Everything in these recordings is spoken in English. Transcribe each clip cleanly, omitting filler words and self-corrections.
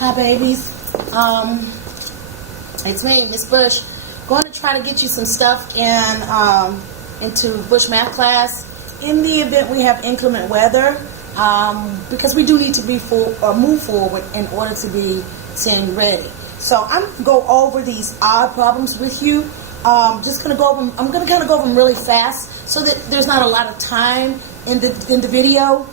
Hi, babies. It's me, Miss Bush. Going to try to get you some stuff into Bush math class in the event we have inclement weather, because we do need to move forward in order to be 10 ready. So I'm going to go over these odd problems with you. Just going to go over them. I'm going to kind of go over them really fast so that there's not a lot of time in the video,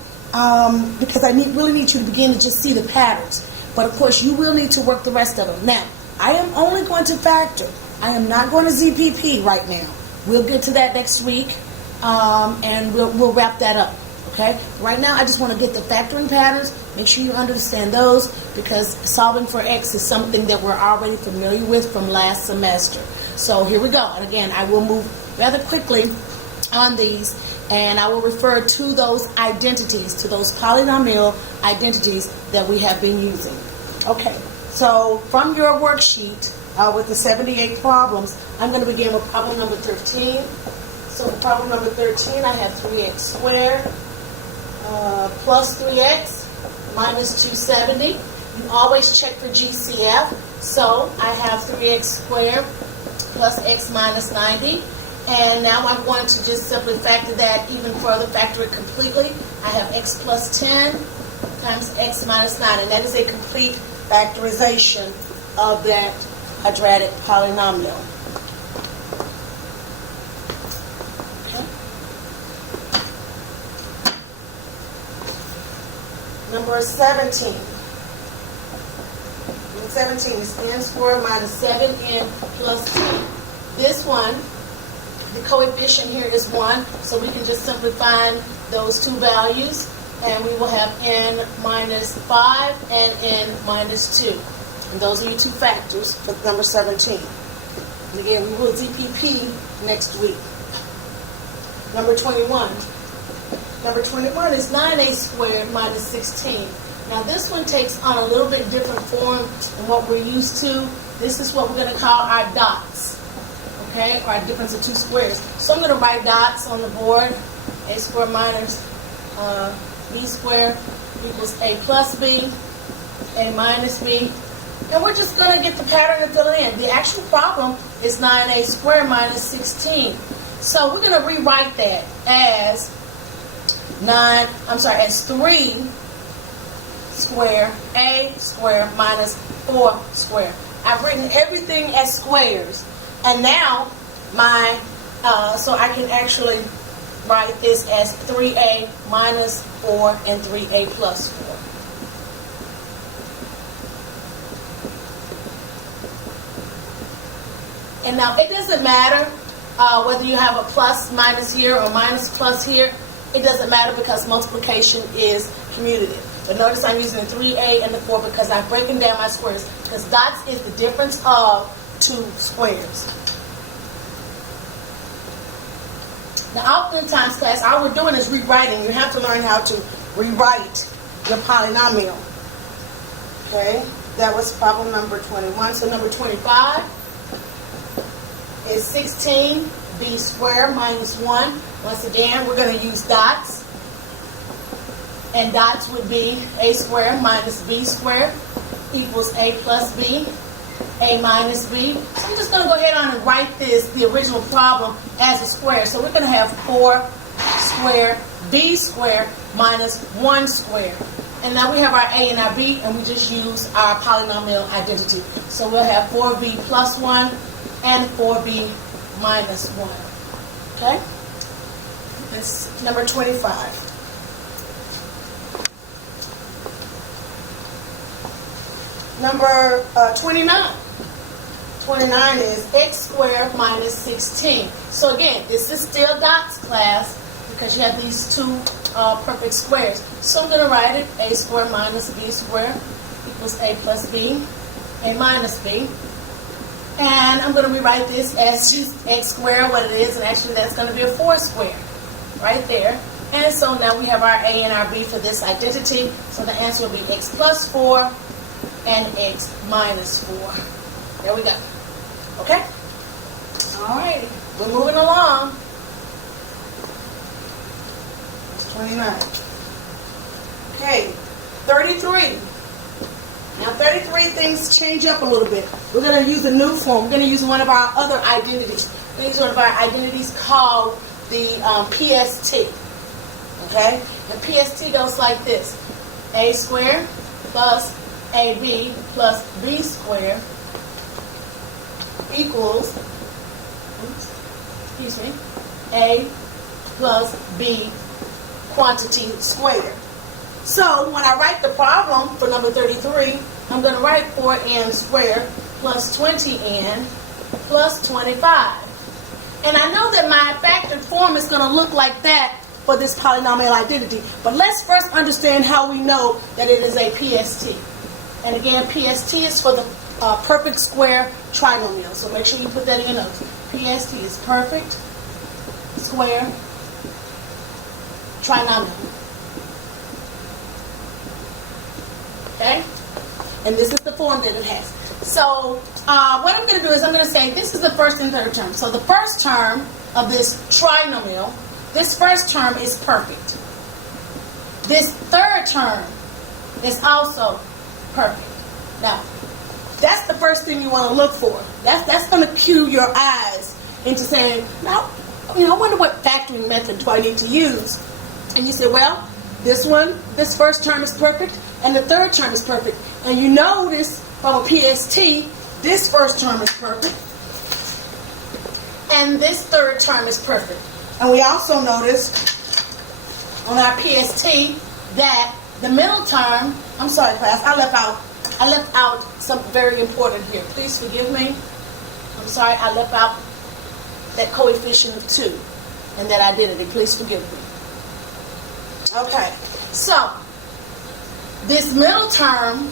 because I really need you to begin to just see the patterns. But of course, you will need to work the rest of them. Now, I am only going to factor. I am not going to ZPP right now. We'll get to that next week, and we'll wrap that up. Okay? Right now, I just want to get the factoring patterns. Make sure you understand those, because solving for X is something that we're already familiar with from last semester. So here we go. And again, I will move rather quickly on these, and I will refer to those identities, to those polynomial identities that we have been using. Okay, so from your worksheet with the 78 problems, I'm going to begin with problem number 13. So for problem number 13, I have 3x squared plus 3x minus 270. You always check for GCF. So I have 3x squared plus x minus 90. And now I'm going to just simply factor that even further, factor it completely. I have x plus 10 times x minus 9. And that is a complete factorization of that quadratic polynomial. Okay. Number 17. Number 17 is n squared minus 7n plus 10. This one, the coefficient here is 1, so we can just simply find those two values, and we will have n minus 5 and n minus 2. And those are your two factors for number 17. And again, we will ZPP next week. Number 21. Number 21 is 9a squared minus 16. Now this one takes on a little bit different form than what we're used to. This is what we're going to call our dots. Okay, or a difference of two squares. So I'm going to write dots on the board. A squared minus b squared equals a plus b, a minus b. And we're just going to get the pattern and fill it in. The actual problem is 9a squared minus 16. So we're going to rewrite that as as 3 squared a squared minus 4 squared. I've written everything as squares. And now, so I can actually write this as 3a minus 4 and 3a plus 4. And now, it doesn't matter whether you have a plus minus here or minus plus here. It doesn't matter because multiplication is commutative. But notice I'm using the 3a and the 4 because I'm breaking down my squares. Because dots is the difference of two squares. Now, oftentimes, class, all we're doing is rewriting. You have to learn how to rewrite your polynomial. Okay, that was problem number 21. So number 25 is 16b squared minus 1. Once again, we're going to use dots. And dots would be a squared minus b squared equals a plus b, a minus b. So I'm just going to go ahead on and write the original problem as a square. So we're going to have 4 squared b squared minus 1 squared. And now we have our a and our b, and we just use our polynomial identity. So we'll have 4b plus 1 and 4b minus 1. Okay? That's number 25. Number 29. 29 is x squared minus 16. So again, this is still dots, class, because you have these two perfect squares. So I'm going to write it, a squared minus b squared equals a plus b, a minus b. And I'm going to rewrite this as just x squared, what it is, and actually that's going to be a 4 squared right there. And so now we have our a and our b for this identity. So the answer will be x plus 4 and x minus 4. There we go. Okay? All righty. We're moving along. It's 29. Okay. 33. Now 33, things change up a little bit. We're going to use a new form. We're going to use one of our other identities. We're going to use one of our identities called the PST. Okay? The PST goes like this. A squared plus AB plus B squared equals, A plus B quantity squared. So when I write the problem for number 33, I'm going to write 4n squared plus 20n plus 25. And I know that my factored form is going to look like that for this polynomial identity. But let's first understand how we know that it is a PST. And again, PST is for the perfect square trinomial. So make sure you put that in your notes. PST is perfect square trinomial. Okay? And this is the form that it has. So what I'm going to do is I'm going to say this is the first and third term. So the first term of this trinomial, this first term is perfect. This third term is also perfect. Now, that's the first thing you want to look for. That's going to cue your eyes into saying, now, I wonder what factoring method do I need to use? And you say, well, this first term is perfect, and the third term is perfect. And you notice from a PST, this first term is perfect, and this third term is perfect. And we also notice on our PST that the middle term, I'm sorry class, I left out something very important here. Please forgive me. I'm sorry, I left out that coefficient of 2 and that identity. Please forgive me. Okay, so this middle term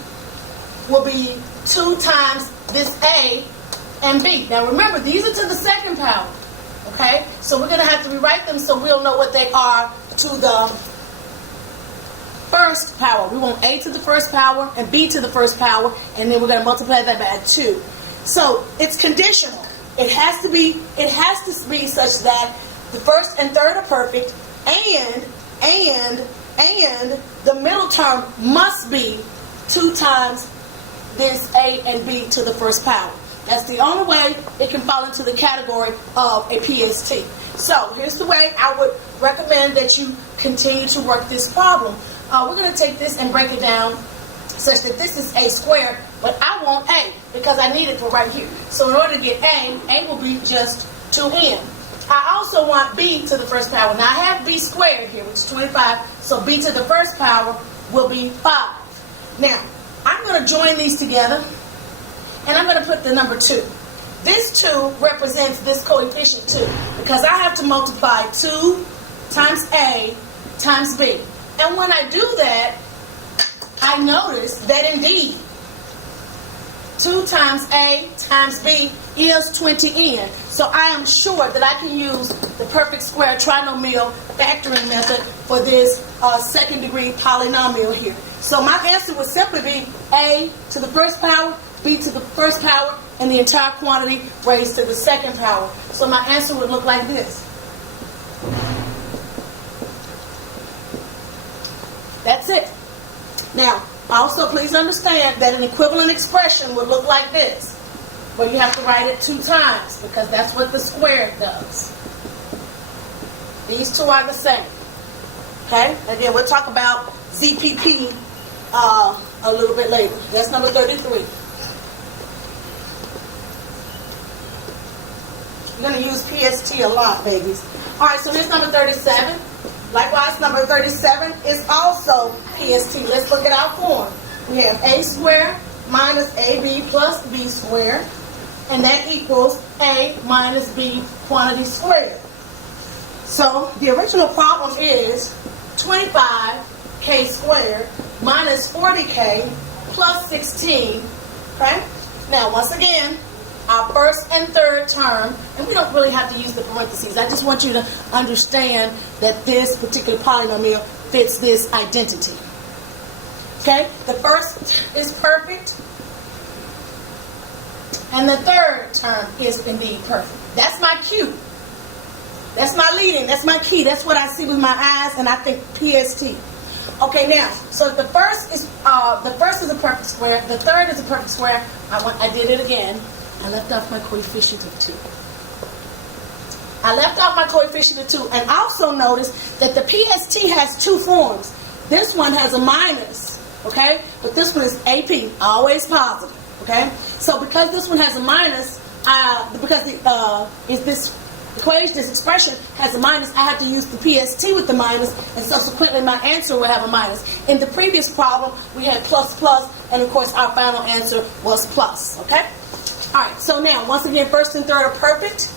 will be 2 times this A and B. Now remember, these are to the second power. Okay, so we're going to have to rewrite them so we'll know what they are to the first power. We want A to the first power and B to the first power, and then we're going to multiply that by 2. So it's conditional. It has to be such that the first and third are perfect, and the middle term must be 2 times this A and B to the first power. That's the only way it can fall into the category of a PST. So here's the way I would recommend that you continue to work this problem. We're going to take this and break it down such that this is A squared, but I want A because I need it for right here. So in order to get A will be just 2n. I also want B to the first power. Now I have B squared here, which is 25, so B to the first power will be 5. Now, I'm going to join these together, and I'm going to put the number 2. This 2 represents this coefficient 2, because I have to multiply 2 times A times B. And when I do that, I notice that indeed 2 times A times B is 20n. So I am sure that I can use the perfect square trinomial factoring method for this second degree polynomial here. So my answer would simply be A to the first power, B to the first power, and the entire quantity raised to the second power. So my answer would look like this. That's it. Now, also please understand that an equivalent expression would look like this, but you have to write it 2 times because that's what the squared does. These 2 are the same. Okay? Again, we'll talk about ZPP a little bit later. That's number 33. You're going to use PST a lot, babies. All right, so here's number 37. Likewise, number 37 is also PST. Let's look at our form. We have A squared minus AB plus B squared, and that equals A minus B quantity squared. So the original problem is 25k squared minus 40k plus 16. Okay? Now, once again, our first and third term, and we don't really have to use the parentheses. I just want you to understand that this particular polynomial fits this identity. Okay? The first is perfect, and the third term is indeed perfect. That's my cue. That's my leading. That's my key. That's what I see with my eyes, and I think PST. Okay, now, so the first is a perfect square. The third is a perfect square. I did it again. I left off my coefficient of 2. I left off my coefficient of 2, and also notice that the PST has two forms. This one has a minus, okay, but this one is AP, always positive, okay. So because this one has a minus, because this equation, this expression has a minus, I have to use the PST with the minus, and subsequently my answer will have a minus. In the previous problem, we had plus, and of course our final answer was plus, okay? All right, so now, once again, first and third are perfect.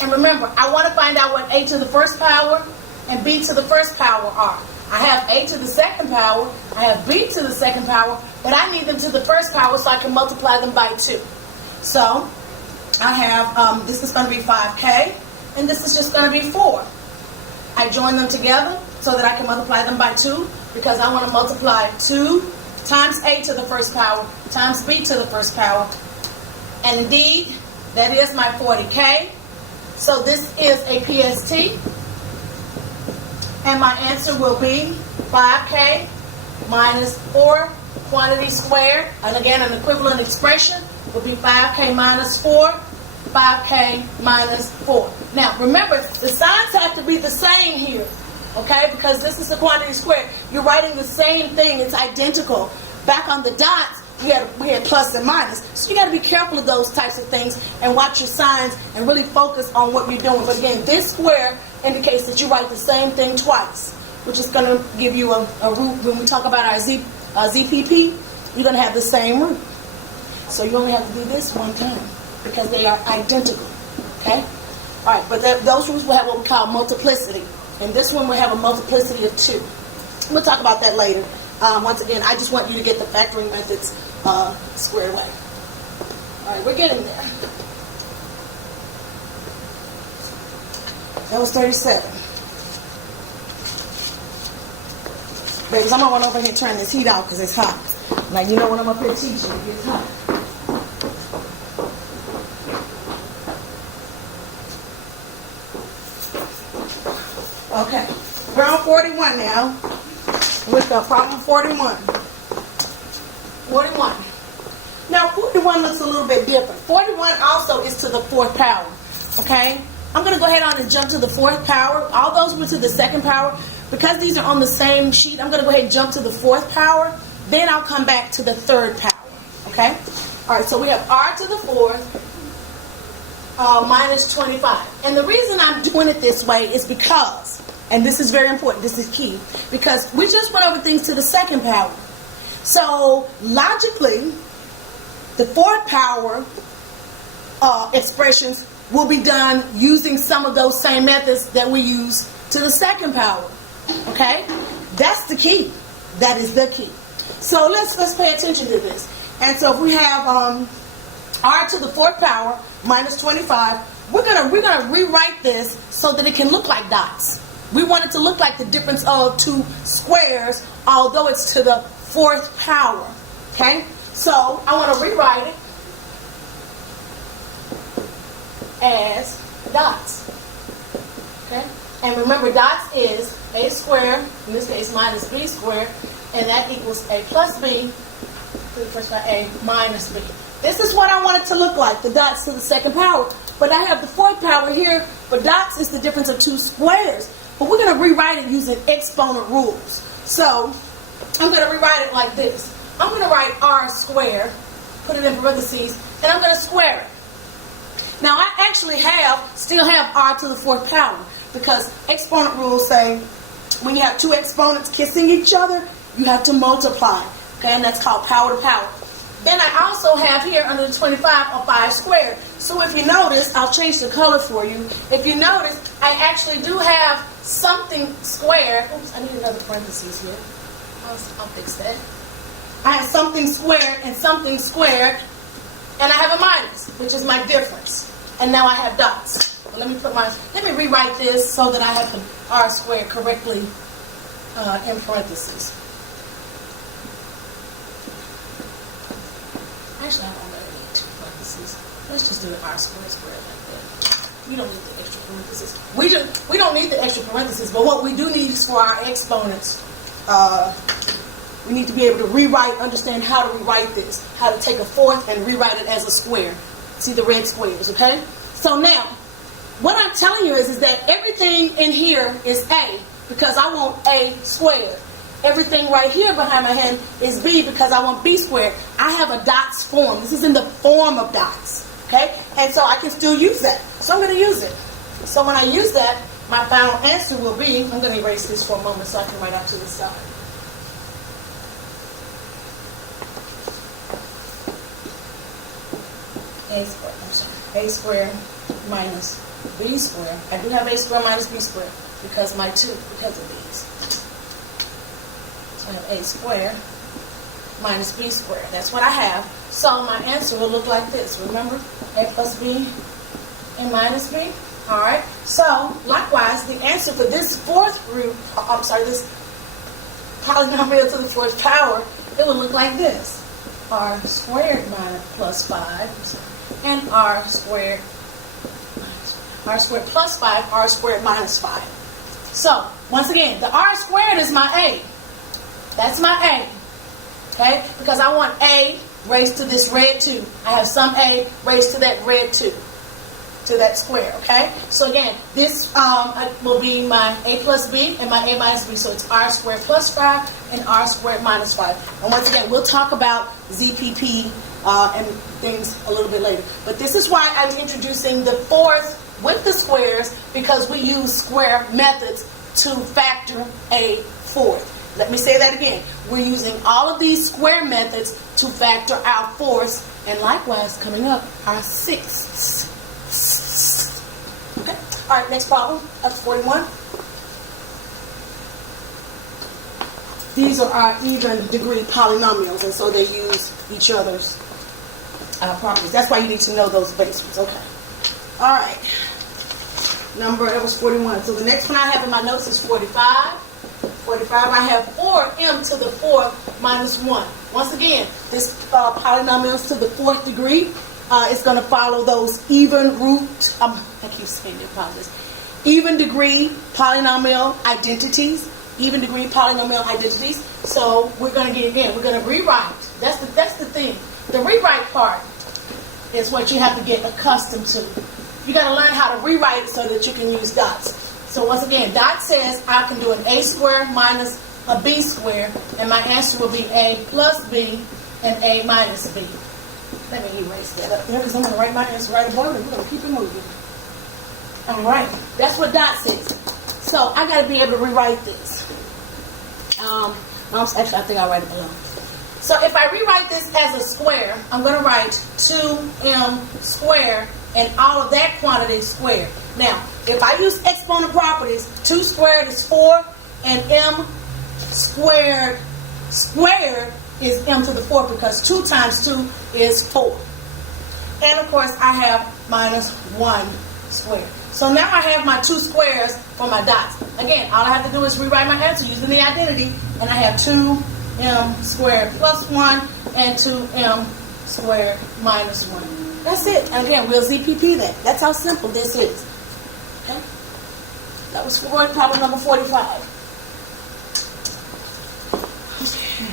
And remember, I want to find out what a to the first power and b to the first power are. I have a to the second power, I have b to the second power, but I need them to the first power so I can multiply them by 2. So, I have, this is going to be 5k, and this is just going to be 4. I join them together so that I can multiply them by 2, because I want to multiply 2 times a to the first power times b to the first power. And indeed, that is my 40k. So this is a PST. And my answer will be 5k minus 4 quantity squared. And again, an equivalent expression will be 5k minus 4, 5k minus 4. Now, remember, the signs have to be the same here, okay? Because this is a quantity squared. You're writing the same thing. It's identical. Back on the dots, we had plus and minus. So you got to be careful of those types of things and watch your signs and really focus on what you're doing. But again, this square indicates that you write the same thing twice, which is going to give you a root. When we talk about our ZPP, you're going to have the same root. So you only have to do this one time because they are identical. Okay? All right, but those roots will have what we call multiplicity. And this one will have a multiplicity of 2. We'll talk about that later. Once again, I just want you to get the factoring methods squared away. All right, we're getting there. That was 37. Babies, I'm going to run over here and turn this heat out because it's hot. Now, you know when I'm up here teaching, it gets hot. Okay, we're on 41 now. With problem 41. 41. Now, 41 looks a little bit different. 41 also is to the fourth power. Okay? I'm going to go ahead on and jump to the fourth power. All those were to the second power. Because these are on the same sheet, I'm going to go ahead and jump to the fourth power. Then I'll come back to the third power. Okay? All right, so we have r to the fourth minus 25. And the reason I'm doing it this way is because, and this is very important, this is key, because we just went over things to the second power. So, logically, the fourth power expressions will be done using some of those same methods that we use to the second power. Okay? That's the key. That is the key. So, let's pay attention to this. And so, if we have r to the fourth power minus 25, we're gonna rewrite this so that it can look like dots. We want it to look like the difference of two squares, although it's to the fourth power. Okay? So, I want to rewrite it as dots. Okay? And remember, dots is a squared, in this case minus b squared, and that equals a plus b to the first power, a minus b. This is what I want it to look like, the dots to the second power. But I have the fourth power here, but dots is the difference of two squares. But we're going to rewrite it using exponent rules. So, I'm going to rewrite it like this. I'm going to write r squared, put it in parentheses, and I'm going to square it. Now, I actually still have r to the fourth power, because exponent rules say when you have two exponents kissing each other, you have to multiply. Okay, and that's called power to power. Then I also have here under the 25 a 5 squared. So if you notice, I'll change the color for you. If you notice, I actually do have something squared. Oops, I need another parentheses here. I'll fix that. I have something squared and something squared, and I have a minus, which is my difference. And now I have dots. Well, let me rewrite this so that I have the r squared correctly in parentheses. Actually, I don't really need two parentheses. Let's just do an r squared like that. We don't need the extra parentheses. We don't need the extra parentheses, but what we do need is for our exponents we need to be able to understand how to rewrite this, how to take a fourth and rewrite it as a square. See the red squares, okay? So now, what I'm telling you is that everything in here is A because I want A squared. Everything right here behind my hand is B because I want B squared. I have a dots form. This is in the form of dots, okay? And so I can still use that. So I'm going to use it. So when I use that, my final answer will be, I'm going to erase this for a moment so I can write out to the side. A squared minus B squared. I do have A squared minus B squared because of these. So I have A squared minus B squared. That's what I have. So my answer will look like this. Remember? A plus B and minus B. Alright? So, likewise, the answer for this this polynomial to the fourth power, it will look like this. R squared plus 5 and R squared plus 5, R squared minus 5. So, once again, the R squared is my A. That's my A. Okay? Because I want A raised to this red 2. I have some A raised to that red 2. To that square, okay? So again, this will be my A plus B and my A minus B. So it's R squared plus 5 and R squared minus 5. And once again, we'll talk about ZPP and things a little bit later. But this is why I'm introducing the fourth with the squares, because we use square methods to factor a fourth. Let me say that again. We're using all of these square methods to factor our fourths, and likewise, coming up, our sixths. Okay. All right, next problem, up to 41. These are our even degree polynomials, and so they use each other's properties. That's why you need to know those basics. Okay. All right. That was 41. So the next one I have in my notes is 45. 45, I have 4m to the fourth minus 1. Once again, this polynomials to the fourth degree. It's going to follow those even degree polynomial identities. Even degree polynomial identities. So we're going to we're going to rewrite. That's the thing. The rewrite part is what you have to get accustomed to. You got to learn how to rewrite it so that you can use dots. So once again, dot says I can do an A squared minus a B squared, and my answer will be A plus B and A minus B. Let me erase that up there because I'm going to write my answer right above it. We're going to keep it moving. All right. That's what dot says. So I got to be able to rewrite this. Actually, I think I'll write it below. So if I rewrite this as a square, I'm going to write 2m squared and all of that quantity squared. Now, if I use exponent properties, 2 squared is 4 and m squared is m to the 4th because 2 times 2 is 4. And of course, I have minus 1 squared. So now I have my 2 squares for my dots. Again, all I have to do is rewrite my answer using the identity, and I have 2m squared plus 1 and 2m squared minus 1. That's it. And again, we'll ZPP that. That's how simple this is. Okay? That was problem number 45. Okay.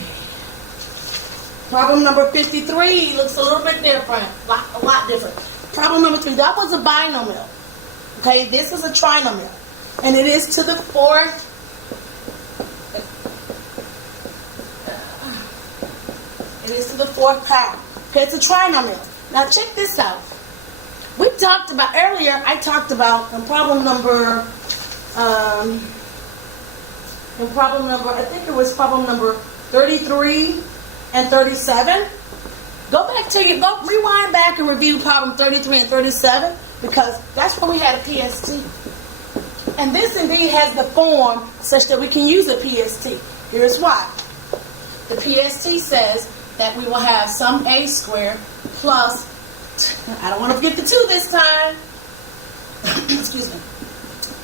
Problem number 53 looks a little bit different. A lot different. Problem number 3. That was a binomial. Okay, this is a trinomial. And it is to the fourth. It is to the fourth power. Okay, it's a trinomial. Now check this out. We talked about earlier. I talked about problem number. I think it was problem number 33 and 37. Go rewind back and review problem 33 and 37 because that's when we had a PST. And this indeed has the form such that we can use a PST. Here's why. The PST says that we will have some a squared plus, I don't want to forget the 2 this time, excuse me,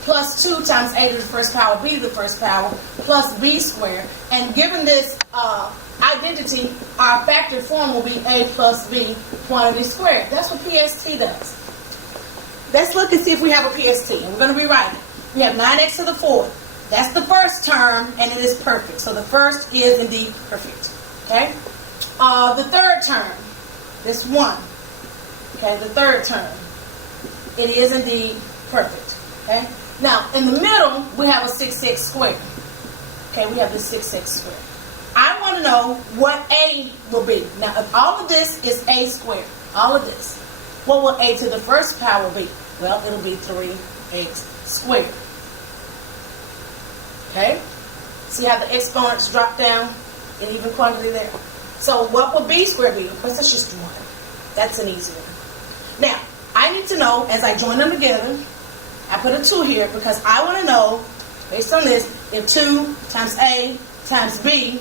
plus 2 times a to the first power, b to the first power, plus b squared. And given this identity, our factored form will be a plus b quantity squared. That's what PST does. Let's look and see if we have a PST. And we're going to rewrite it. We have 9x to the 4th That's the first term, and it is perfect. So the first is indeed perfect. Okay? The third term, this 1. Okay, the third term, it is indeed perfect. Okay? Now, in the middle, we have a 6x squared. Okay, we have this 6x squared. I want to know what a will be. Now, if all of this is a squared, all of this, what will a to the first power be? Well, it'll be 3x squared. Okay? See how the exponents drop down in even quantity there? So what will b squared be? Of course, that's just 1. That's an easy one. Now, I need to know, as I join them together, I put a 2 here because I want to know, based on this, if 2 times a times b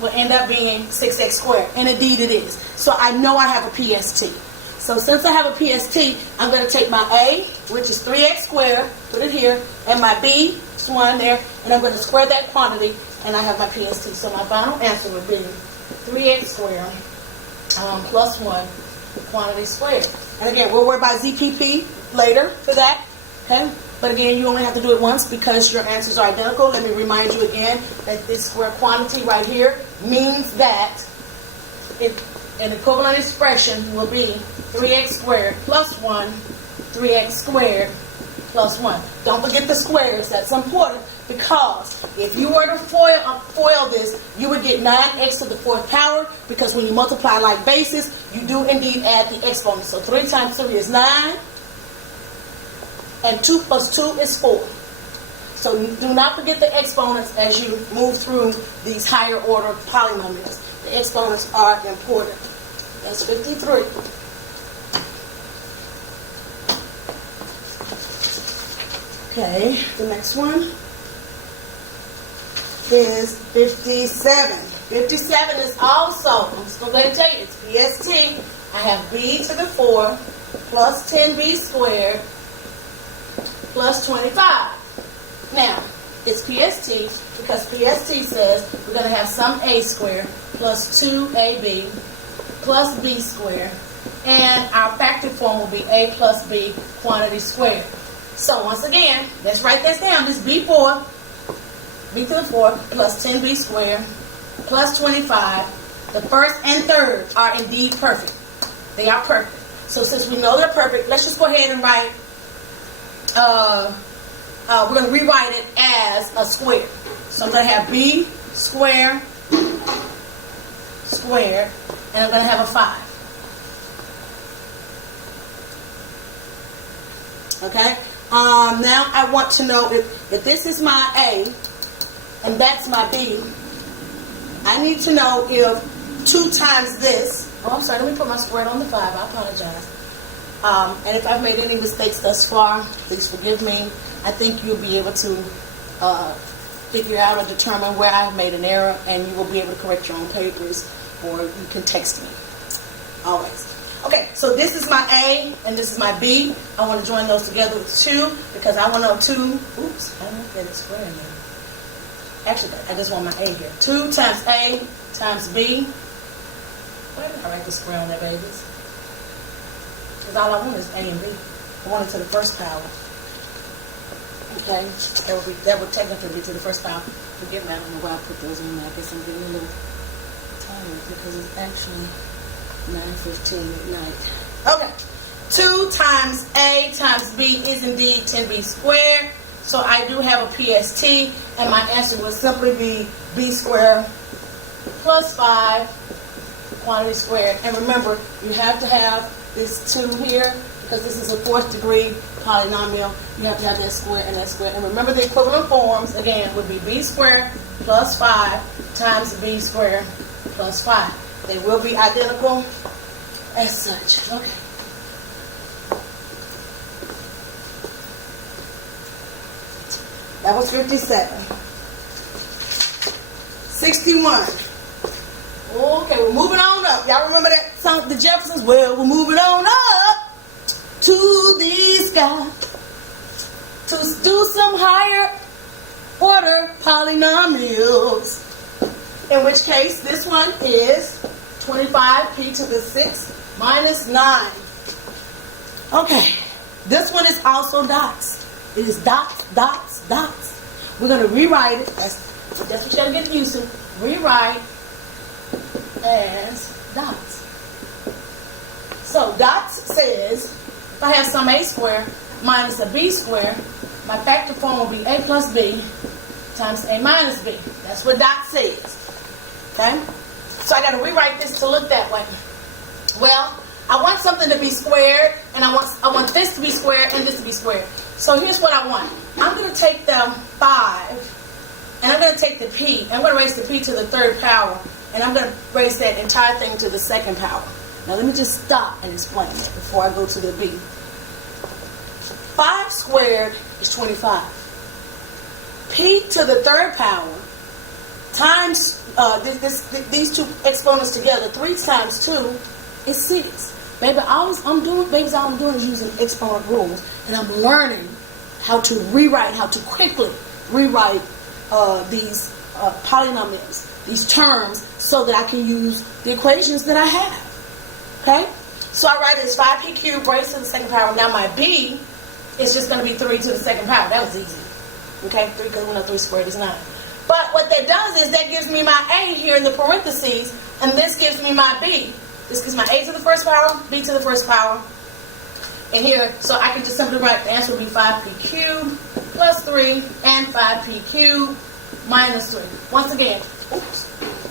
will end up being 6x squared. And indeed it is. So I know I have a PST. So since I have a PST, I'm going to take my a, which is 3x squared, put it here, and my b, this one there, and I'm going to square that quantity, and I have my PST. So my final answer would be 3x squared plus 1 quantity squared. And again, we'll worry about ZPP later for that. Okay? But again, you only have to do it once because your answers are identical. Let me remind you again that this square quantity right here means that an equivalent expression will be 3x squared plus 1, 3x squared plus 1. Don't forget the squares. That's important because if you were to FOIL this, you would get 9x to the 4th power because when you multiply like bases, you do indeed add the exponents. So 3 times 3 is 9. And 2 plus 2 is 4. So do not forget the exponents as you move through these higher order polynomials. The exponents are important. That's 53. Okay, the next one is 57. 57 is also, I'm just going to go ahead and tell you, it's PST. I have b to the 4 plus 10b squared plus 25. Now, it's PST because PST says we're going to have some a squared plus 2ab plus b squared, and our factor form will be a plus b quantity squared. So once again, let's write this down. This b4, b to the 4 plus 10b squared plus 25. The first and third are indeed perfect. They are perfect. So since we know they're perfect, let's just go ahead and write we're going to rewrite it as a square. So I'm going to have b squared, and I'm going to have a 5. Okay? Now I want to know if this is my a and that's my b, I need to know if 2 times this, oh I'm sorry, let me put my squared on the 5, I apologize. And if I've made any mistakes thus far, please forgive me. I think you'll be able to figure out or determine where I've made an error, and you will be able to correct your own papers, or you can text me. Always. Okay, so this is my A, and this is my B. I want to join those together with 2, because I want to know 2. Oops, I don't know if that's square in there. Actually, I just want my A here. 2 times A times B. Why did I write the square on there, babies? Because all I want is A and B. I want it to the first power. Okay, that would technically be to the first power. Forgive me, I don't know why I put those in there. I guess I'm getting a little tired because it's actually 9:15 at night. Okay, 2 times A times B is indeed 10B squared. So I do have a PST, and my answer would simply be B squared plus 5 quantity squared. And remember, you have to have this 2 here, because this is a 4th degree polynomial. You have to have that square and that square. And remember, the equivalent forms, again, would be B squared plus 5 times B squared plus 5. They will be identical as such. Okay. That was 57. 61. Okay, we're moving on up. Y'all remember that song, the Jeffersons? Well, we're moving on up to the sky to do some higher order polynomials. In which case, this one is 25p to the 6 minus 9. Okay, this one is also dots. It is dots, dots, dots. we're going to rewrite it. That's what you got to get used to. Rewrite as dots. So dots says, if I have some a squared minus a b squared, my factor form will be a plus b times a minus b. That's what dot says. Okay? So I got to rewrite this to look that way. Well, I want something to be squared, and I want this to be squared and this to be squared. So here's what I want. I'm going to take the 5, and I'm going to take the p. I'm going to raise the p to the third power, and I'm going to raise that entire thing to the second power. Now let me just stop and explain it before I go to the b. 5 squared is 25. P to the third power times these two exponents together, 3 times 2 is 6. Baby, all I'm doing is using exponent rules, and I'm learning how to quickly rewrite these polynomials, these terms, so that I can use the equations that I have. Okay? So I write it as 5p cubed raised to the second power. Now my b is just going to be 3 to the second power. That was easy. Okay? 3, because we know 3 squared is 9. But what that does is that gives me my a here in the parentheses, and this gives me my b. This gives my a to the first power, b to the first power. And here, so I can just simply write the answer will be 5p cubed plus 3 and 5p cubed minus 3. Once again,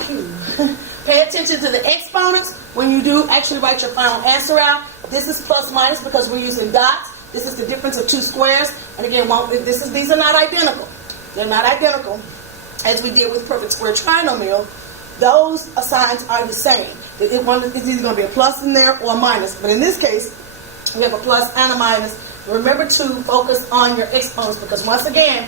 cube. Pay attention to the exponents when you do actually write your final answer out. This is plus minus because we're using dots. This is the difference of two squares. And again, these are not identical. They're not identical as we did with perfect square trinomial. Those signs are the same. It's either going to be a plus in there or a minus. But in this case, we have a plus and a minus. Remember to focus on your exponents, because once again,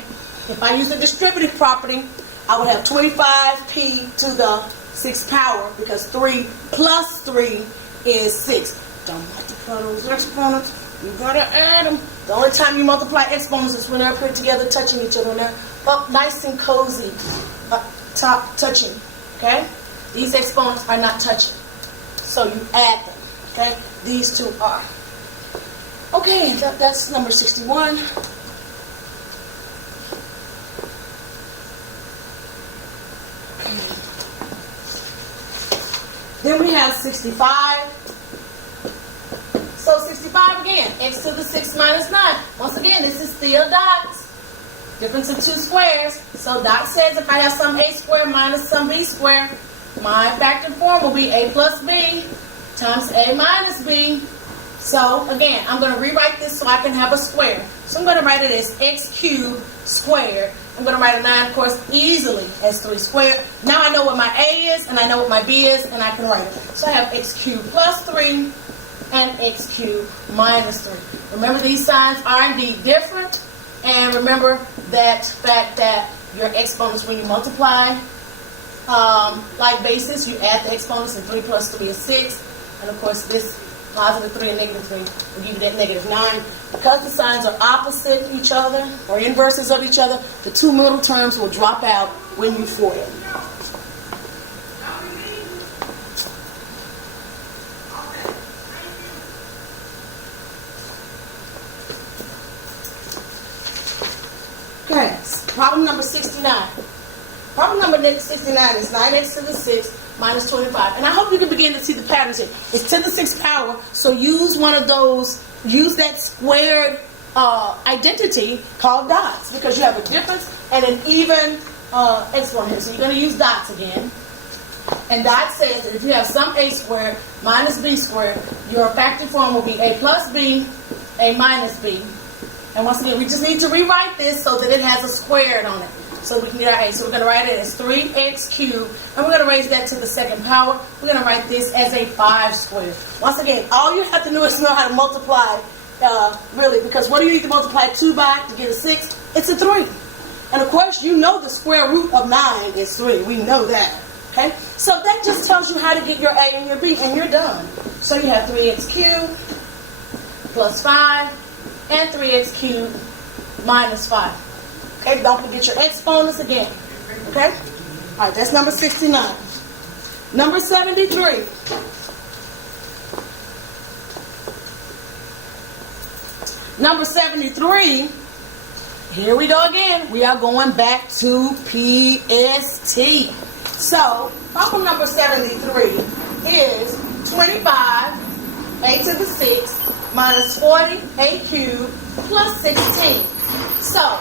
if I use the distributive property, I would have 25p to the 6th power, because 3 plus 3 is 6. Don't multiply those exponents. You gotta add them. The only time you multiply exponents is when they're put together, touching each other, when they're up nice and cozy, touching. Okay? These exponents are not touching. So you add them. Okay? These two are. Okay, that's number 61. Then we have 65. So 65 again, x to the 6 minus 9. Once again, this is still dots. Difference of two squares. So dot says if I have some a squared minus some b squared, my factor form will be a plus b times a minus b. So again, I'm going to rewrite this so I can have a square. So I'm going to write it as x cubed squared. I'm going to write a 9, of course, easily as 3 squared. Now I know what my a is, and I know what my b is, and I can write it. So I have x cubed plus 3 and x cubed minus 3. Remember, these signs are indeed different. And remember that fact that your exponents, when you multiply like basis, you add the exponents, and 3 plus 3 is 6. And of course, this positive 3 and negative 3 will give you that negative 9. Because the signs are opposite each other, or inverses of each other, the two middle terms will drop out when you FOIL. Okay, problem number 69. Problem number 69 is 9x to the 6 minus 25. And I hope you can begin to see the patterns here. It's to the 6th power, so use one of those, use that squared identity called dots, because you have a difference and an even exponent here. So you're going to use dots again. And dot says that if you have some a squared minus b squared, your factor form will be a plus b, a minus b. And once again, we just need to rewrite this so that it has a squared on it, so we can get our a. So we're going to write it as 3x cubed, and we're going to raise that to the 2nd power. We're going to write this as a 5 squared. Once again, all you have to do is know how to multiply, really, because what do you need to multiply 2 by to get a 6? It's a 3. And of course, you know the square root of 9 is 3. We know that. Okay? So that just tells you how to get your a and your b, and you're done. So you have 3x cubed plus 5. And 3x cubed minus 5. Okay, don't forget your exponents again. Okay? All right, that's number 69. Number 73. Number 73, here we go again. We are going back to PST. So, problem number 73 is 25 a to the 6 minus 40 a cubed plus 16. So,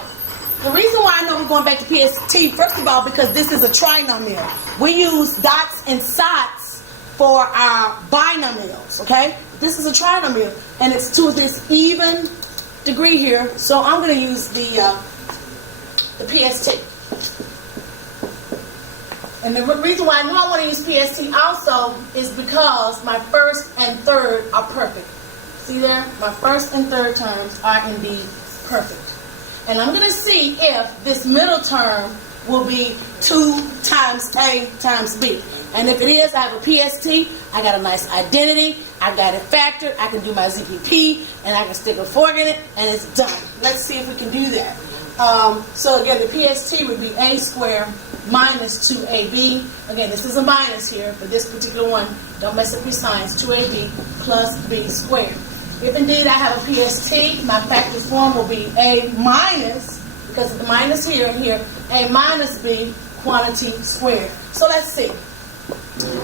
the reason why I know we're going back to PST, first of all, because this is a trinomial. We use dots and sots for our binomials, okay? This is a trinomial, and it's to this even degree here, so I'm going to use the PST. And the reason why I know I want to use PST also is because my first and third are perfect. See there? My first and third terms are indeed perfect. And I'm going to see if this middle term will be 2 times A times B. And if it is, I have a PST, I got a nice identity, I got it factored, I can do my ZPP, and I can stick a fork in it, and it's done. Let's see if we can do that. So again, the PST would be A squared minus 2AB. Again, this is a minus here, but this particular one, don't mess up your signs, 2AB plus B squared. If indeed I have a PST, my factored form will be A minus, because of the minus here and here, A minus B quantity squared. So let's see.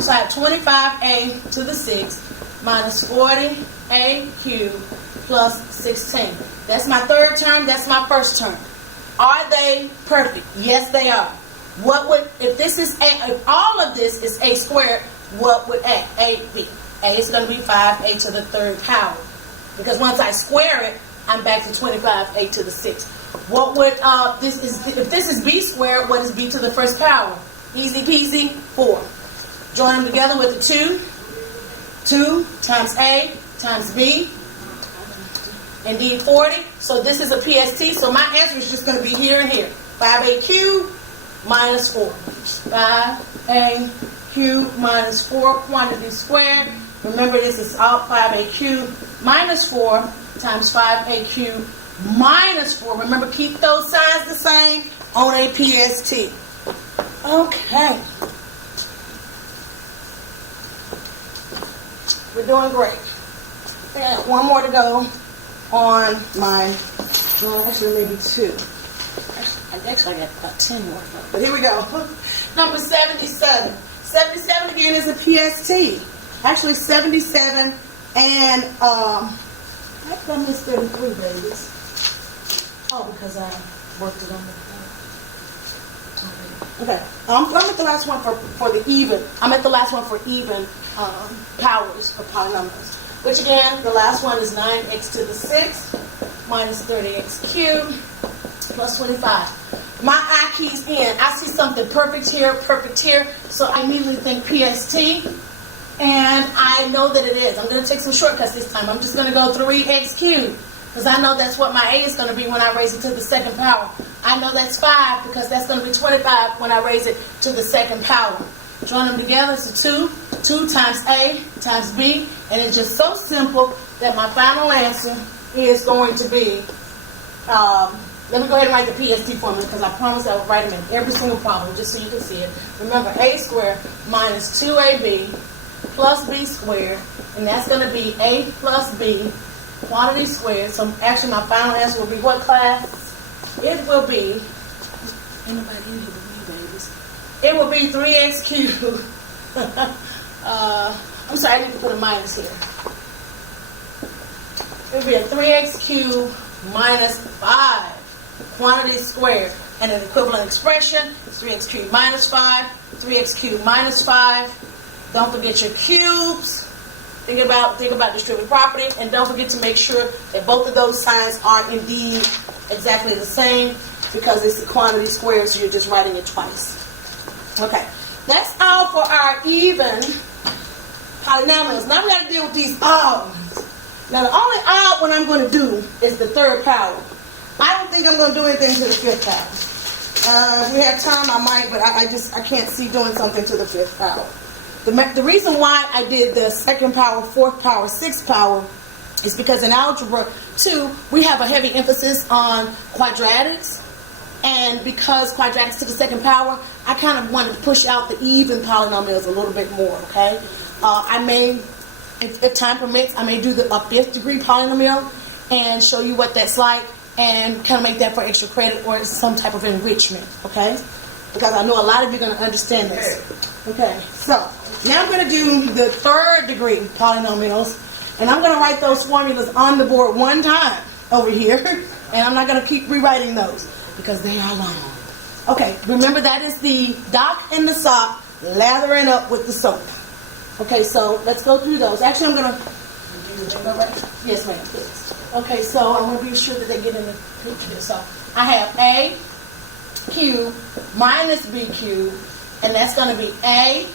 So I have 25A to the 6 minus 40A cubed plus 16. That's my third term, that's my first term. Are they perfect? Yes, they are. What would, if this is A, if all of this is A squared, what would A be? A is going to be 5A to the third power. Because once I square it, I'm back to 25A to the 6. What would, if this is B squared, what is B to the first power? Easy peasy, 4. Join them together with the 2. 2 times A times B. Indeed 40. So this is a PST. So my answer is just going to be here and here. 5A cubed minus 4. 5A cubed minus 4 quantity squared. Remember, this is all 5A cubed minus 4 times 5A cubed minus 4. Remember, keep those signs the same on a PST. Okay. We're doing great. I got one more to go on my, well, actually maybe 2. Actually, I got about 10 more. But here we go. Number 77. 77 again is a PST. Actually, 77 and, how did I miss 33, babies? Oh, because I worked it on the okay. I'm at the last one for the even. I'm at the last one for even powers of polynomials. Which again, the last one is 9x to the 6 minus 30x cubed plus 25. My eye keys in. I see something perfect here, so I immediately think PST, and I know that it is. I'm going to take some shortcuts this time. I'm just going to go 3x cubed, because I know that's what my A is going to be when I raise it to the second power. I know that's 5, because that's going to be 25 when I raise it to the second power. Join them together, so 2 times A times B, and it's just so simple that my final answer is going to be, let me go ahead and write the PST formula, because I promise I will write them in every single problem, just so you can see it. Remember, A squared minus 2AB plus B squared, and that's going to be A plus B quantity squared. So actually my final answer will be what, class? It will be, ain't nobody in here but me, babies. It will be 3x cubed. I'm sorry, I need to put a minus here. It will be a 3x cubed minus 5 quantity squared. And an equivalent expression is 3x cubed minus 5, 3x cubed minus 5. Don't forget your cubes. Think about distributive property, and don't forget to make sure that both of those signs are indeed exactly the same, because it's a quantity squared, so you're just writing it twice. Okay, that's all for our even polynomials. Now we got to deal with these odd ones. Now the only odd one I'm going to do is the third power. I don't think I'm going to do anything to the fifth power. If we have time, I might, but I can't see doing something to the fifth power. The reason why I did the second power, fourth power, sixth power is because in Algebra 2, we have a heavy emphasis on quadratics. And because quadratics to the second power, I kind of wanted to push out the even polynomials a little bit more, okay? I may, if time permits, I may do a 5th degree polynomial and show you what that's like. and kind of make that for extra credit or some type of enrichment, okay? Because I know a lot of you are going to understand this. Okay, so now I'm going to do the third degree polynomials, and I'm going to write those formulas on the board one time over here, and I'm not going to keep rewriting those because they are long. Okay, remember that is the dock and the sock lathering up with the soap. Okay, so let's go through those. Actually, I'm going to... Yes, ma'am. Yes. Okay, so I want to be sure that they get in the picture. So I have A cubed minus B cubed, and that's going to be A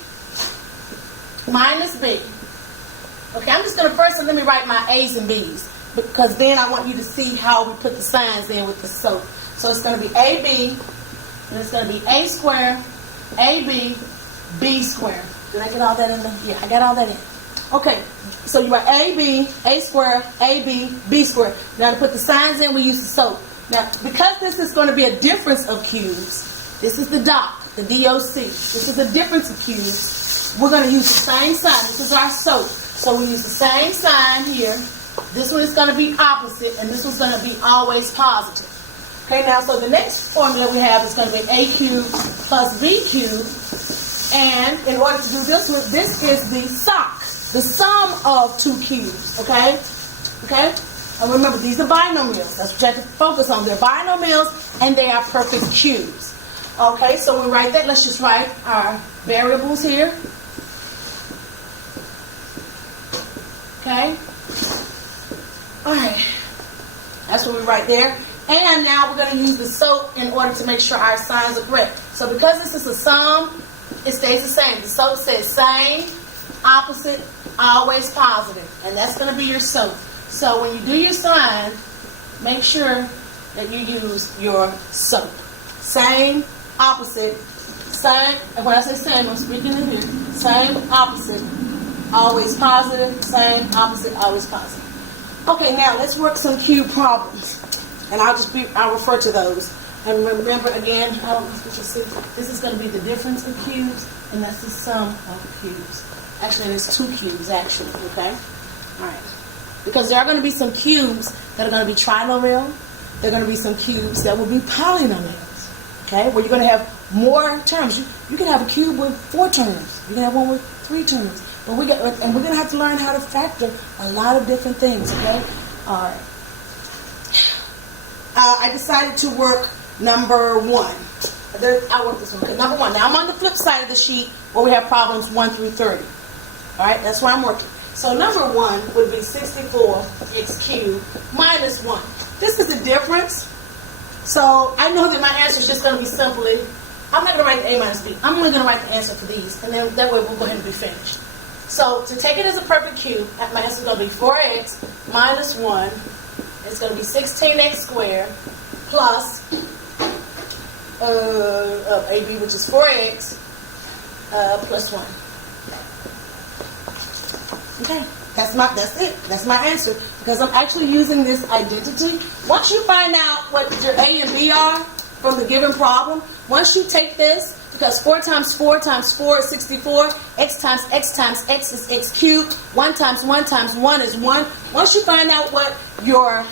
minus B. Okay, I'm just going to first let me write my A's and B's, because then I want you to see how we put the signs in with the soap. So it's going to be AB, and it's going to be A squared, AB, B squared. Did I get all that in there? Yeah, I got all that in. Okay, so you write AB, A squared, AB, B squared. Now to put the signs in, we use the soap. Now, because this is going to be a difference of cubes, this is the DOC, the DOC. This is a difference of cubes. We're going to use the same sign. This is our soap. So we use the same sign here. This one is going to be opposite, and this one's going to be always positive. Okay, now, so the next formula we have is going to be A cubed plus B cubed. And in order to do this one, this is the sock, the sum of two cubes, okay? Okay? And remember, these are binomials. That's what you have to focus on. They're binomials, and they are perfect cubes. Okay, so we write that. Let's just write our variables here. Okay? All right. That's what we write there. And now we're going to use the soap in order to make sure our signs are correct. So because this is a sum, it stays the same. The soap says same, opposite, always positive. And that's going to be your soap. So when you do your sign, make sure that you use your soap. Same, opposite, same. And when I say same, I'm speaking in here. Same, opposite, always positive. Same, opposite, always positive. Okay, now let's work some cube problems. And I'll refer to those. And remember again, I don't know if you can see, this is going to be the difference of cubes, and that's the sum of cubes. Actually, there's two cubes, actually, okay? All right. Because there are going to be some cubes that are going to be trinomial. There are going to be some cubes that will be polynomials, okay? Where you're going to have more terms. You can have a cube with 4 terms. You can have one with 3 terms. But we're going to have to learn how to factor a lot of different things, okay? All right. I decided to work number 1. I worked this one. Okay, number 1. Now I'm on the flip side of the sheet where we have problems 1 through 30. All right, that's where I'm working. So number 1 would be 64x cubed minus 1. This is the difference. So I know that my answer is just going to be simply, I'm not going to write the A minus B. I'm only going to write the answer for these, and then that way we'll go ahead and be finished. So to take it as a perfect cube, my answer is going to be 4x minus 1. It's going to be 16x squared plus AB, which is 4x plus 1. Okay, that's it. That's my answer, because I'm actually using this identity. Once you find out what your A and B are from the given problem, once you take this, because 4 times 4 times 4 is 64, x times x is x cubed, 1 times 1 times 1 is 1. Once you find out what your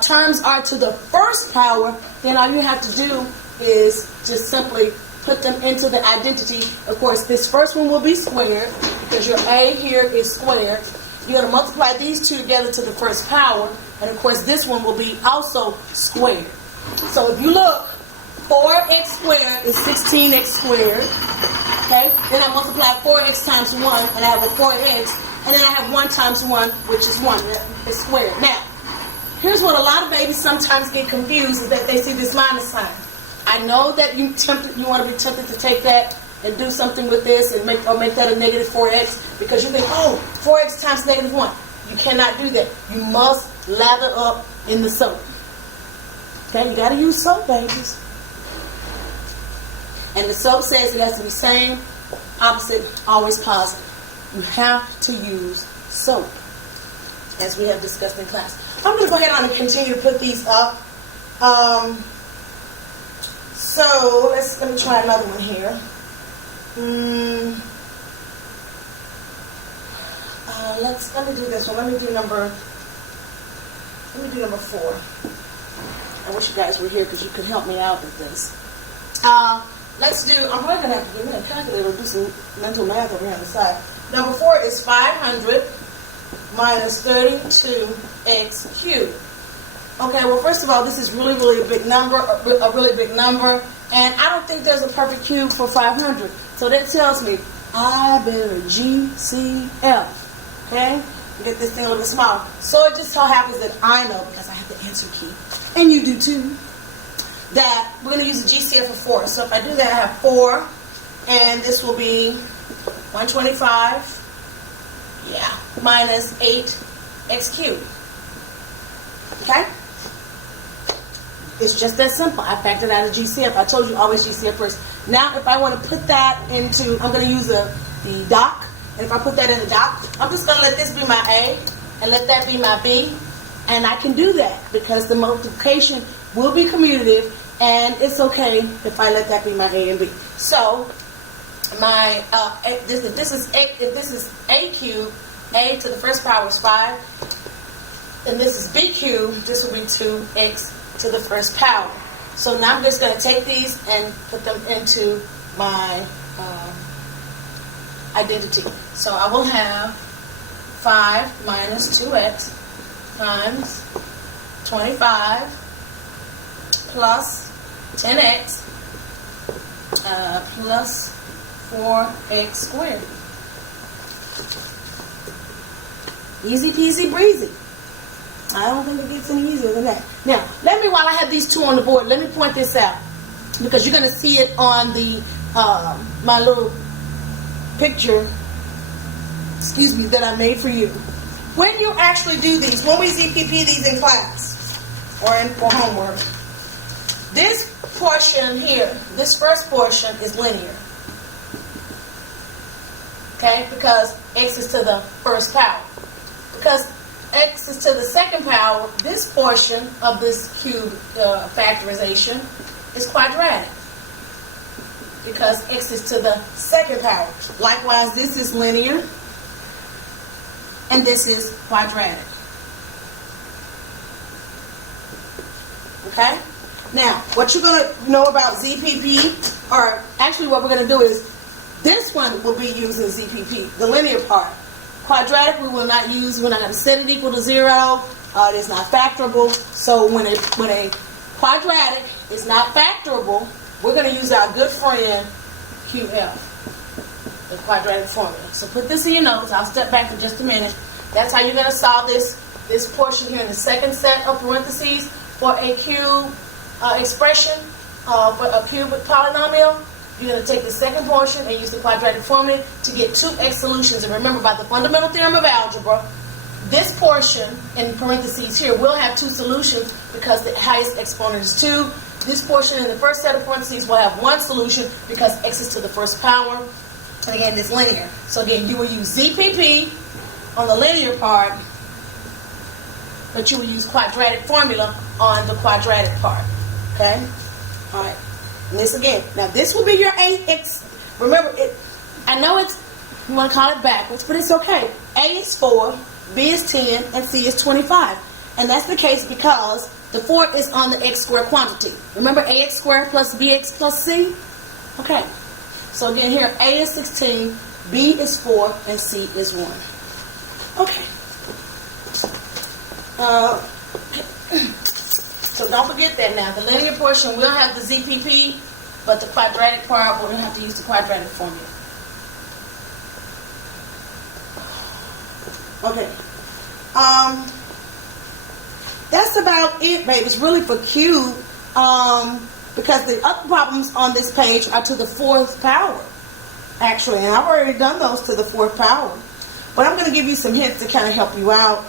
terms are to the first power, then all you have to do is just simply put them into the identity. Of course, this first one will be squared, because your A here is squared. You're going to multiply these two together to the first power, and of course this one will be also squared. So if you look, 4x squared is 16x squared. Okay? Then I multiply 4x times 1, and I have a 4x. And then I have 1 times 1, which is 1. It's squared. Now, here's what a lot of babies sometimes get confused, is that they see this minus sign. I know that you want to be tempted to take that and do something with this and make that a negative 4x, because you think, oh, 4x times negative 1. You cannot do that. You must lather up in the soap. Okay? You got to use soap, babies. And the soap says it has to be same, opposite, always positive. You have to use soap, as we have discussed in class. I'm going to go ahead on and continue to put these up. So let me try another one here. Let me do this one. Let me do number 4. I wish you guys were here because you could help me out with this. Let's do, I'm probably going to have to give me a calculator and do some mental math over here on the side. Number 4 is 500 minus 32x cubed. Okay, well, first of all, this is really, really a big number, and I don't think there's a perfect cube for 500. So that tells me I better GCF, okay? Get this thing a little bit smaller. So it just so happens that I know, because I have the answer key, and you do too, that we're going to use a GCF of 4. So if I do that, I have 4, and this will be 125, minus 8x cubed. Okay? It's just that simple. I factored out a GCF. I told you always GCF first. Now, if I want to put that into, I'm going to use the doc. And if I put that in the doc, I'm just going to let this be my A and let that be my B. And I can do that because the multiplication will be commutative, and it's okay if I let that be my A and B. So, my if this is A cubed, A to the first power is 5. And this is B cubed, this will be 2x to the first power. So now I'm just going to take these and put them into my identity. So I will have 5 minus 2x times 25 plus 10x plus 4x squared. Easy peasy breezy. I don't think it gets any easier than that. Now, while I have these two on the board, let me point this out, because you're going to see it on the my little picture, that I made for you. When you actually do these, when we ZPP these in class or for homework, this portion here, this first portion is linear. Okay, because x is to the first power. Because x is to the second power, this portion of this cube factorization is quadratic, because x is to the second power. Likewise, this is linear, and this is quadratic. Okay? Now, what you're going to know about ZPP, or actually what we're going to do is, this one will be using ZPP, the linear part. Quadratic we will not use. We're not going to set it equal to 0. It is not factorable. So when a quadratic is not factorable, we're going to use our good friend QF, the quadratic formula. So put this in your notes. I'll step back for just a minute. That's how you're going to solve this portion here in the second set of parentheses for a cube expression, for a cubic polynomial. You're going to take the second portion and use the quadratic formula to get 2x solutions. And remember, by the fundamental theorem of algebra, this portion in parentheses here will have 2 solutions because the highest exponent is 2. This portion in the first set of parentheses will have 1 solution because x is to the first power. And again, it's linear. So again, you will use ZPP on the linear part, but you will use quadratic formula on the quadratic part. Okay? All right. And this again. Now this will be your AX. Remember, I know it's, you want to call it backwards, but it's okay. A is 4, B is 10, and C is 25. And that's the case because the 4 is on the x squared quantity. Remember ax squared plus bx plus c? Okay. So again here, A is 16, B is 4, and C is 1. Okay. So don't forget that now. The linear portion will have the ZPP, but the quadratic part, we'll have to use the quadratic formula. Okay. That's about it, baby. It's really for cube, because the other problems on this page are to the 4th power, actually. And I've already done those to the 4th power. But I'm going to give you some hints to kind of help you out.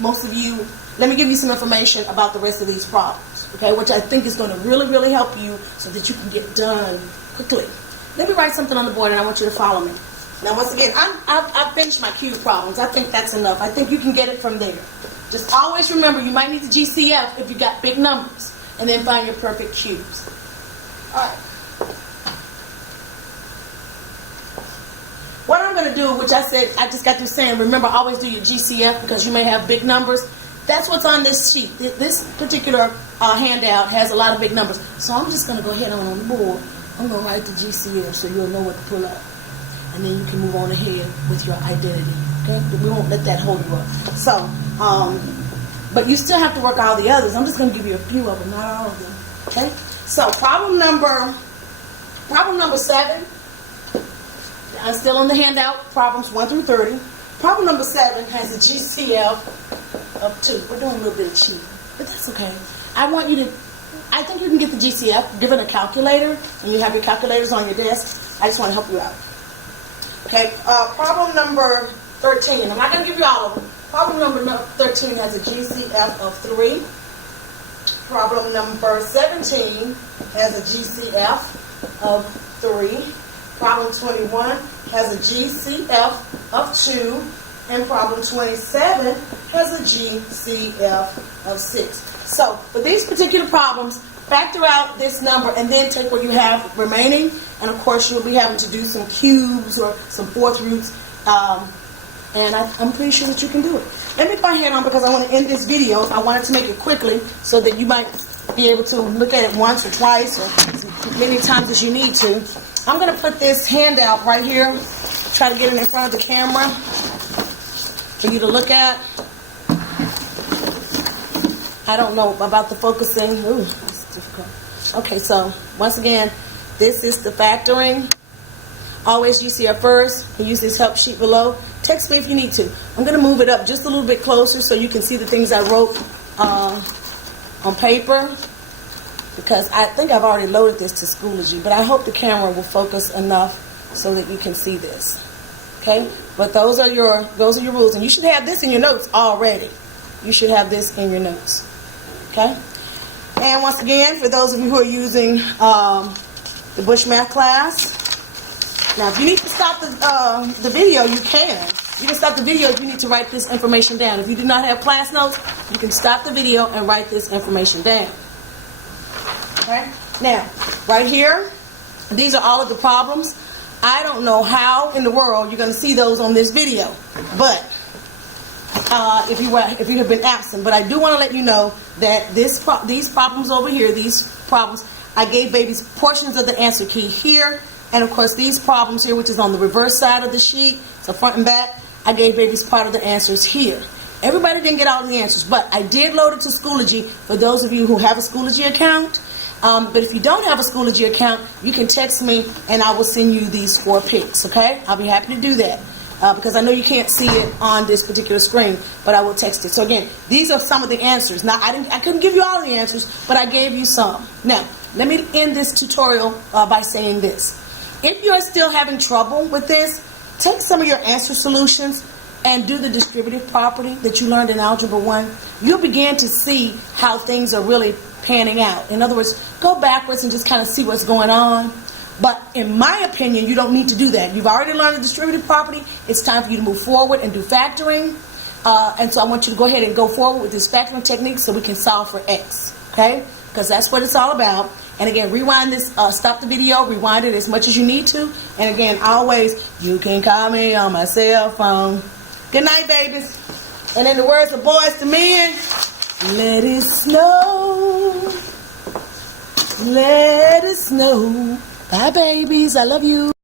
Most of you, let me give you some information about the rest of these problems, okay, which I think is going to really, really help you so that you can get done quickly. Let me write something on the board, and I want you to follow me. Now, once again, I've finished my cube problems. I think that's enough. I think you can get it from there. Just always remember, you might need the GCF if you got big numbers, and then find your perfect cubes. All right. What I'm going to do, which I said, I just got through saying, remember, always do your GCF because you may have big numbers. that's what's on this sheet. This particular handout has a lot of big numbers. So I'm just going to go ahead on the board. I'm going to write the GCF so you'll know what to pull up. And then you can move on ahead with your identity. Okay? We won't let that hold you up. So, but you still have to work all the others. I'm just going to give you a few of them, not all of them. Okay? So problem number 7. I'm still on the handout, problems 1 through 30. Problem number 7 has a GCF of 2. We're doing a little bit of cheating, but that's okay. I think you can get the GCF given a calculator, and you have your calculators on your desk. I just want to help you out. Okay, problem number 13. I'm not going to give you all of them. Problem number 13 has a GCF of 3. Problem number 17 has a GCF of 3. Problem 21 has a GCF of 2. And problem 27 has a GCF of 6. So, for these particular problems, factor out this number and then take what you have remaining. And of course, you'll be having to do some cubes or some fourth roots. And I'm pretty sure that you can do it. Let me go ahead on because I want to end this video. I wanted to make it quickly so that you might be able to look at it once or twice or as many times as you need to. I'm going to put this handout right here. Try to get it in front of the camera for you to look at. I don't know about the focusing. Ooh, that's difficult. Okay, so once again, this is the factoring. Always GCF first. And use this help sheet below. Text me if you need to. I'm going to move it up just a little bit closer so you can see the things I wrote on paper, because I think I've already loaded this to Schoology, but I hope the camera will focus enough so that you can see this. Okay? But those are your rules, and you should have this in your notes already. You should have this in your notes. Okay? And once again, for those of you who are using the Bush Math class, now if you need to stop the video, you can. You can stop the video if you need to write this information down. If you do not have class notes, you can stop the video and write this information down. Okay? Now, right here, these are all of the problems. I don't know how in the world you're going to see those on this video, but if you have been absent. But I do want to let you know that these problems over here, these problems, I gave babies portions of the answer key here, and of course these problems here, which is on the reverse side of the sheet, so front and back, I gave babies part of the answers here. Everybody didn't get all the answers, but I did load it to Schoology for those of you who have a Schoology account. But if you don't have a Schoology account, you can text me and I will send you these 4 picks, okay? I'll be happy to do that because I know you can't see it on this particular screen, but I will text it. So again, these are some of the answers. Now, I couldn't give you all the answers, but I gave you some. Now, let me end this tutorial by saying this. If you're still having trouble with this, take some of your answer solutions and do the distributive property that you learned in Algebra 1. You'll begin to see how things are really panning out. In other words, go backwards and just kind of see what's going on. But in my opinion, you don't need to do that. You've already learned the distributive property. It's time for you to move forward and do factoring. And so I want you to go ahead and go forward with this factoring technique so we can solve for X. Okay? Because that's what it's all about. And again, rewind this, stop the video, rewind it as much as you need to. And again, always, you can call me on my cell phone. Good night, babies. And in the words of Boys to Men, let it snow. Let it snow. Bye, babies. I love you.